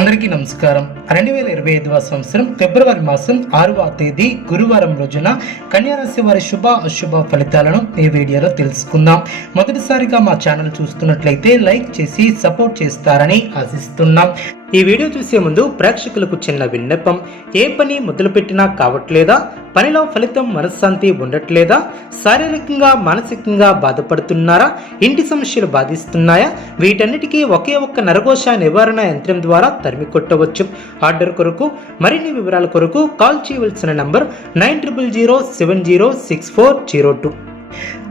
అందరికీ నమస్కారం. రెండు వేల ఇరవై ఐదవ సంవత్సరం ఫిబ్రవరి మాసం ఆరవ తేదీ గురువారం రోజున కన్యారాశి వారి శుభ అశుభ ఫలితాలను ఈ వీడియోలో తెలుసుకుందాం. మొదటిసారిగా మా ఛానల్ చూస్తున్నట్లయితే లైక్ చేసి సపోర్ట్ చేస్తారని ఆశిస్తున్నాం. ఈ వీడియో చూసే ముందు ప్రేక్షకులకు చిన్న విన్నపం. ఏ పని మొదలుపెట్టినా కావట్లేదా? పనిలో ఫలితం మనశ్శాంతి ఉండట్లేదా? శారీరకంగా మానసికంగా బాధపడుతున్నారా? ఇంటి సమస్యలు బాధిస్తున్నాయా? వీటన్నిటికీ ఒకే ఒక్క నరకోశ నివారణ యంత్రం ద్వారా తరిమి కొట్టవచ్చు. ఆర్డర్ కొరకు మరిన్ని వివరాల కొరకు కాల్ చేయవలసిన number nine triple zero seven zero six four zero two.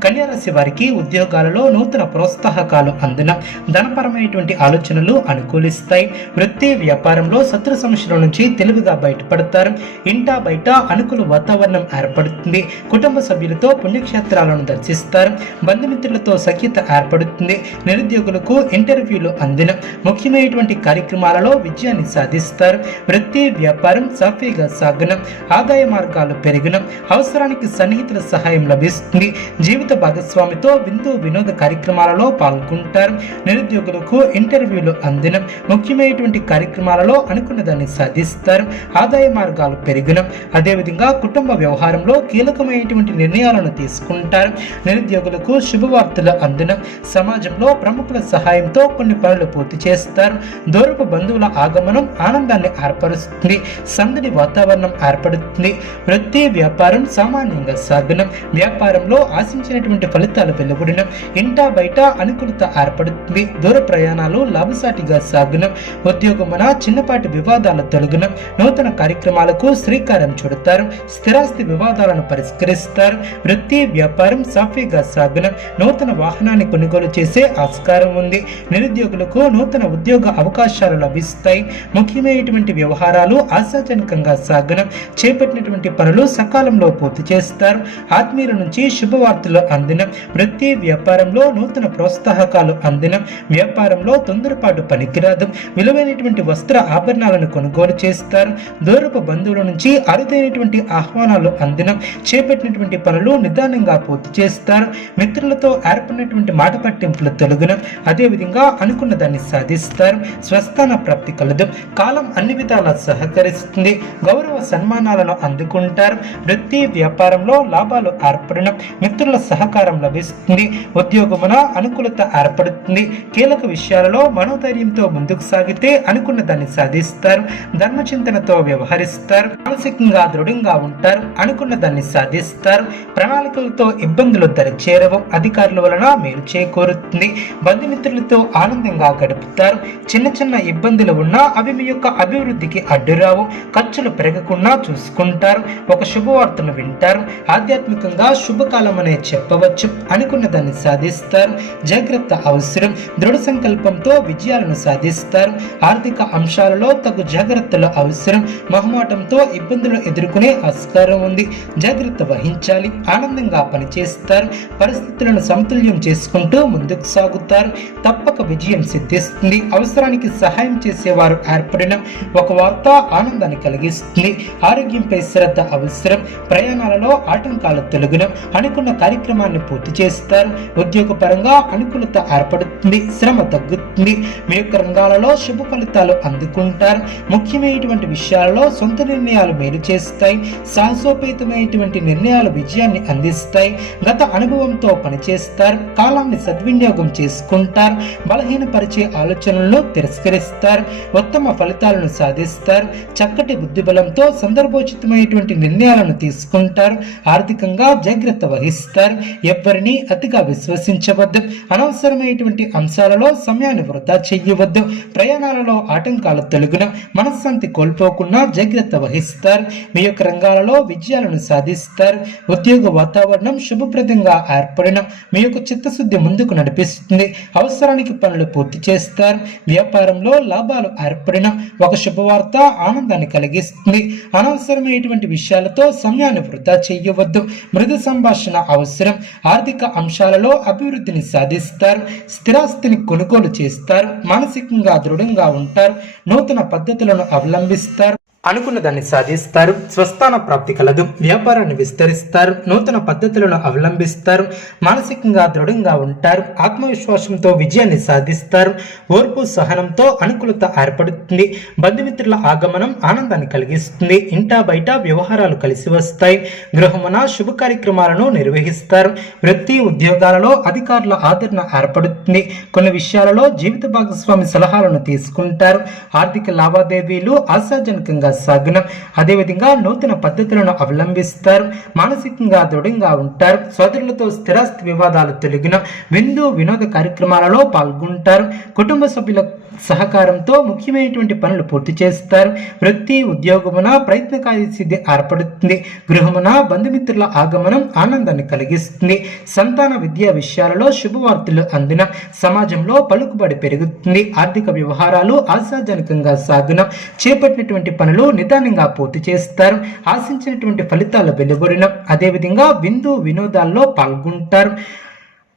కన్యారాశి వారికి ఉద్యోగాలలో నూతన ప్రోత్సాహకాలు అందున ధనపరమైనటువంటి ఆలోచనలు అనుకూలిస్తాయి. వృత్తి వ్యాపారంలో శత్రు సమస్యల నుంచి తెలివిగా బయటపడతారు. ఇంటా బయట అనుకూల వాతావరణం ఏర్పడుతుంది. కుటుంబ సభ్యులతో పుణ్యక్షేత్రాలను దర్శిస్తారు. బంధుమిత్రులతో సఖ్యత ఏర్పడుతుంది. నిరుద్యోగులకు ఇంటర్వ్యూలు అందిన ముఖ్యమైనటువంటి కార్యక్రమాలలో విజయాన్ని సాధిస్తారు. వృత్తి వ్యాపారం సాఫీగా సాగన. ఆదాయ మార్గాలు పెరిగిన. అవసరానికి సన్నిహితుల సహాయం లభిస్తుంది. జీవిత భాగస్వామితో విందు వినోద కార్యక్రమాలలో పాల్గొంటారు. నిరుద్యోగులకు ఇంటర్వ్యూలు అందిన ముఖ్యమైనటువంటి కార్యక్రమాలలో అనుకున్న దాన్ని సాధిస్తారు. ఆదాయ మార్గాలు పెరిగిన అదేవిధంగా కుటుంబ వ్యవహారంలో కీలకమైనటువంటి నిర్ణయాలను తీసుకుంటారు. నిరుద్యోగులకు శుభవార్తలు అందిన సమాజంలో ప్రముఖుల సహాయంతో కొన్ని పనులు పూర్తి చేస్తారు. దూరపు బంధువుల ఆగమనం ఆనందాన్ని ఏర్పరుస్తుంది. సందడి వాతావరణం ఏర్పడుతుంది. వృత్తి వ్యాపారం సామాన్యంగా సాగనం వ్యాపారంలో ఆశించిన ఆశించినటువంటి ఫలితాలు వెలువడిన ఇంటా బయట అనుకూలత ఏర్పడుతుంది. దూర ప్రయాణాలు లాభసాటిగా సాగునం. ఉద్యోగమున చిన్నపాటి వివాదాలు తొలగిన. నూతన కార్యక్రమాలకు శ్రీకారం చుడతారు. స్థిరాస్తి వివాదాలను పరిష్కరిస్తారు. వృత్తి వ్యాపారం సాఫీగా సాగునం. నూతన వాహనాన్ని కొనుగోలు చేసే ఆస్కారం ఉంది. నిరుద్యోగులకు నూతన ఉద్యోగ అవకాశాలు లభిస్తాయి. ముఖ్యమైనటువంటి వ్యవహారాలు ఆశాజనకంగా సాగనం. చేపట్టినటువంటి పనులు సకాలంలో పూర్తి చేస్తారు. ఆత్మీయుల నుంచి శుభవార్తలు అందిన వృత్తి వ్యాపారంలో నూతన ప్రోత్సాహకాలు అందిన వ్యాపారంలో తొందరపాటు పనికిరాదు. విలువైనటువంటి వస్త్ర ఆభరణాలను కొనుగోలు చేస్తారు. దూరపు బంధువుల నుంచి అరుదైనటువంటి ఆహ్వానాలు అందిన చేపట్టినటువంటి పనులు నిదానంగా పూర్తి చేస్తారు. మిత్రులతో ఏర్పడినటువంటి మాట పట్టింపులు తొలగున అదేవిధంగా అనుకున్న దాన్ని సాధిస్తారు. స్వస్థాన ప్రాప్తి కలదు. కాలం అన్ని విధాలా సహకరిస్తుంది. గౌరవ సన్మానాలను అందుకుంటారు. వృత్తి వ్యాపారంలో లాభాలు ఏర్పడిన మిత్రుల సహ సహకారం లభిస్తుంది. ఉద్యోగమున అనుకూలత ఏర్పడుతుంది. కీలక విషయాలలో మనోధైర్యంతో ముందుకు సాగితే అనుకున్న దాన్ని సాధిస్తారు. ధర్మచింతనతో వ్యవహరిస్తారు. మానసికంగా దృఢంగా ఉంటారు. అనుకున్న దాన్ని సాధిస్తారు. ప్రణాళికలతో ఇబ్బందులు దరిచేరవు. అధికారుల వలన మేలు చేకూరుతుంది. బంధుమిత్రులతో ఆనందంగా గడుపుతారు. చిన్న చిన్న ఇబ్బందులు ఉన్నా అవి మీ యొక్క అభివృద్ధికి అడ్డురావు. ఖర్చులు పెరగకుండా చూసుకుంటారు. ఒక శుభవార్తను వింటారు. ఆధ్యాత్మికంగా శుభకాలం అనే చెప్పవచ్చు. అనుకున్న దాన్ని సాధిస్తారు. జాగ్రత్త అవసరం. దృఢ సంకల్పంతో విజయాలను సాధిస్తారు. ఆర్థిక అంశాలలో తగు జాగ్రత్తలు అవసరం. మొహమాటంతో ఇబ్బందులు ఎదుర్కొనే ఆస్కారం ఉంది. జాగ్రత్త వహించాలి. ఆనందంగా పనిచేస్తారు. పరిస్థితులను సమతుల్యం చేసుకుంటూ ముందుకు సాగుతారు. తప్పక విజయం సిద్ధిస్తుంది. అవసరానికి సహాయం చేసేవారు ఏర్పడిన ఒక వార్త ఆనందాన్ని కలిగిస్తుంది. ఆరోగ్యంపై శ్రద్ధ అవసరం. ప్రయాణాలలో ఆటంకాలు తొలగిన అనుకున్న కార్యక్రమం కార్యక్రమాన్ని పూర్తి చేస్తారు. ఉద్యోగ పరంగా అనుకూలత ఏర్పడుతుంది శ్రమ తగ్గుతుంది. మీ యొక్క రంగాలలో శుభ ఫలితాలు అందుకుంటారు. ముఖ్యమైనటువంటి విషయాలలో సొంత నిర్ణయాలు మేలు చేస్తాయి. సాహసోపేతమైనటువంటి నిర్ణయాలు విజయాన్ని అందిస్తాయి. గత అనుభవంతో పనిచేస్తారు. కాలాన్ని సద్వినియోగం చేసుకుంటారు. బలహీనపరిచే ఆలోచనలను తిరస్కరిస్తారు. ఉత్తమ ఫలితాలను సాధిస్తారు. చక్కటి బుద్ధిబలంతో సందర్భోచితమైనటువంటి నిర్ణయాలను తీసుకుంటారు. ఆర్థికంగా జాగ్రత్త వహిస్తారు. ఎవ్వరిని అతిగా విశ్వసించవద్దు. అనవసరమైనటువంటి అంశాలలో సమయాన్ని వృధా చెయ్యవద్దు ప్రయాణాలలో ఆటంకాలు తొలగిన మనశ్శాంతి కోల్పోకుండా జాగ్రత్త వహిస్తారు. మీ యొక్క రంగాలలో విజయాలను సాధిస్తారు. ఉద్యోగ వాతావరణం శుభప్రదంగా ఏర్పడిన మీ యొక్క చిత్తశుద్ధి ముందుకు నడిపిస్తుంది. అవసరానికి పనులు పూర్తి చేస్తారు. వ్యాపారంలో లాభాలు ఏర్పడిన ఒక శుభవార్త ఆనందాన్ని కలిగిస్తుంది. అనవసరమైనటువంటి విషయాలతో సమయాన్ని వృధా చేయవద్దు. మృదు సంభాషణ అవసరం. ఆర్థిక అంశాలలో అభివృద్ధిని సాధిస్తారు స్థిరాస్తిని కొనుగోలు చేస్తారు మానసికంగా దృఢంగా ఉంటారు నూతన పద్ధతులను అవలంబిస్తారు. అనుకున్న దాన్ని సాధిస్తారు స్వస్థాన ప్రాప్తి కలదు వ్యాపారాన్ని విస్తరిస్తారు నూతన పద్ధతులను అవలంబిస్తారు మానసికంగా దృఢంగా ఉంటారు ఆత్మవిశ్వాసంతో విజయాన్ని సాధిస్తారు ఓర్పు సహనంతో అనుకూలత ఏర్పడుతుంది బంధుమిత్రుల ఆగమనం ఆనందాన్ని కలిగిస్తుంది ఇంటా బయట వ్యవహారాలు కలిసి వస్తాయి గృహమున శుభ కార్యక్రమాలను నిర్వహిస్తారు వృత్తి ఉద్యోగాలలో అధికారుల ఆదరణ ఏర్పడుతుంది కొన్ని విషయాలలో జీవిత భాగస్వామి సలహాలను తీసుకుంటారు ఆర్థిక లావాదేవీలు ఆశాజనకంగా సాగున. అదేవిధంగా నూతన పద్ధతులను అవలంబిస్తారు. మానసికంగా దృఢంగా ఉంటారు. సోదరులతో స్థిరాస్తి వివాదాలు తొలగిన విందు వినోద కార్యక్రమాలలో పాల్గొంటారు. కుటుంబ సభ్యుల సహకారంతో ముఖ్యమైనటువంటి పనులు పూర్తి చేస్తారు. వృత్తి ఉద్యోగమున ప్రయత్నకారి సిద్ధి ఏర్పడుతుంది. గృహమున బంధుమిత్రుల ఆగమనం ఆనందాన్ని కలిగిస్తుంది. సంతాన విద్యా విషయాలలో శుభవార్తలు అందిన సమాజంలో పలుకుబడి పెరుగుతుంది. ఆర్థిక వ్యవహారాలు ఆశాజనకంగా సాగున. చేపట్టినటువంటి పనులు నిదానంగా పూర్తి చేస్తారు. ఆశించినటువంటి ఫలితాలు వెలువడిన. అదేవిధంగా విందు వినోదాల్లో పాల్గొంటారు.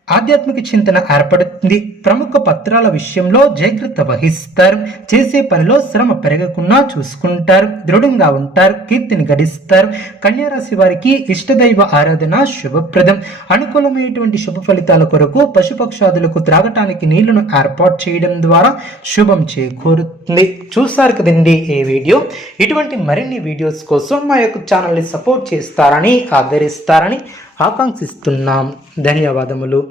ఆధ్యాత్మిక చింతన ఏర్పడుతుంది. ప్రముఖ పత్రాల విషయంలో జాగ్రత్త వహిస్తారు. చేసే పనిలో శ్రమ పెరగకుండా చూసుకుంటారు. దృఢంగా ఉంటారు. కీర్తిని గడిస్తారు. కన్యారాశి వారికి ఇష్టదైవ ఆరాధన శుభప్రదం. అనుకూలమైనటువంటి శుభ ఫలితాల కొరకు పశుపక్షాదులకు త్రాగటానికి నీళ్ళను ఏర్పాటు చేయడం ద్వారా శుభం చేకూరుతుంది. చూస్తారు కదండి ఈ వీడియో? ఇటువంటి మరిన్ని వీడియోస్ కోసం మా యొక్క ఛానల్ని సపోర్ట్ చేస్తారని ఆదరిస్తారని ఆకాంక్షిస్తున్నాం. ధన్యవాదములు.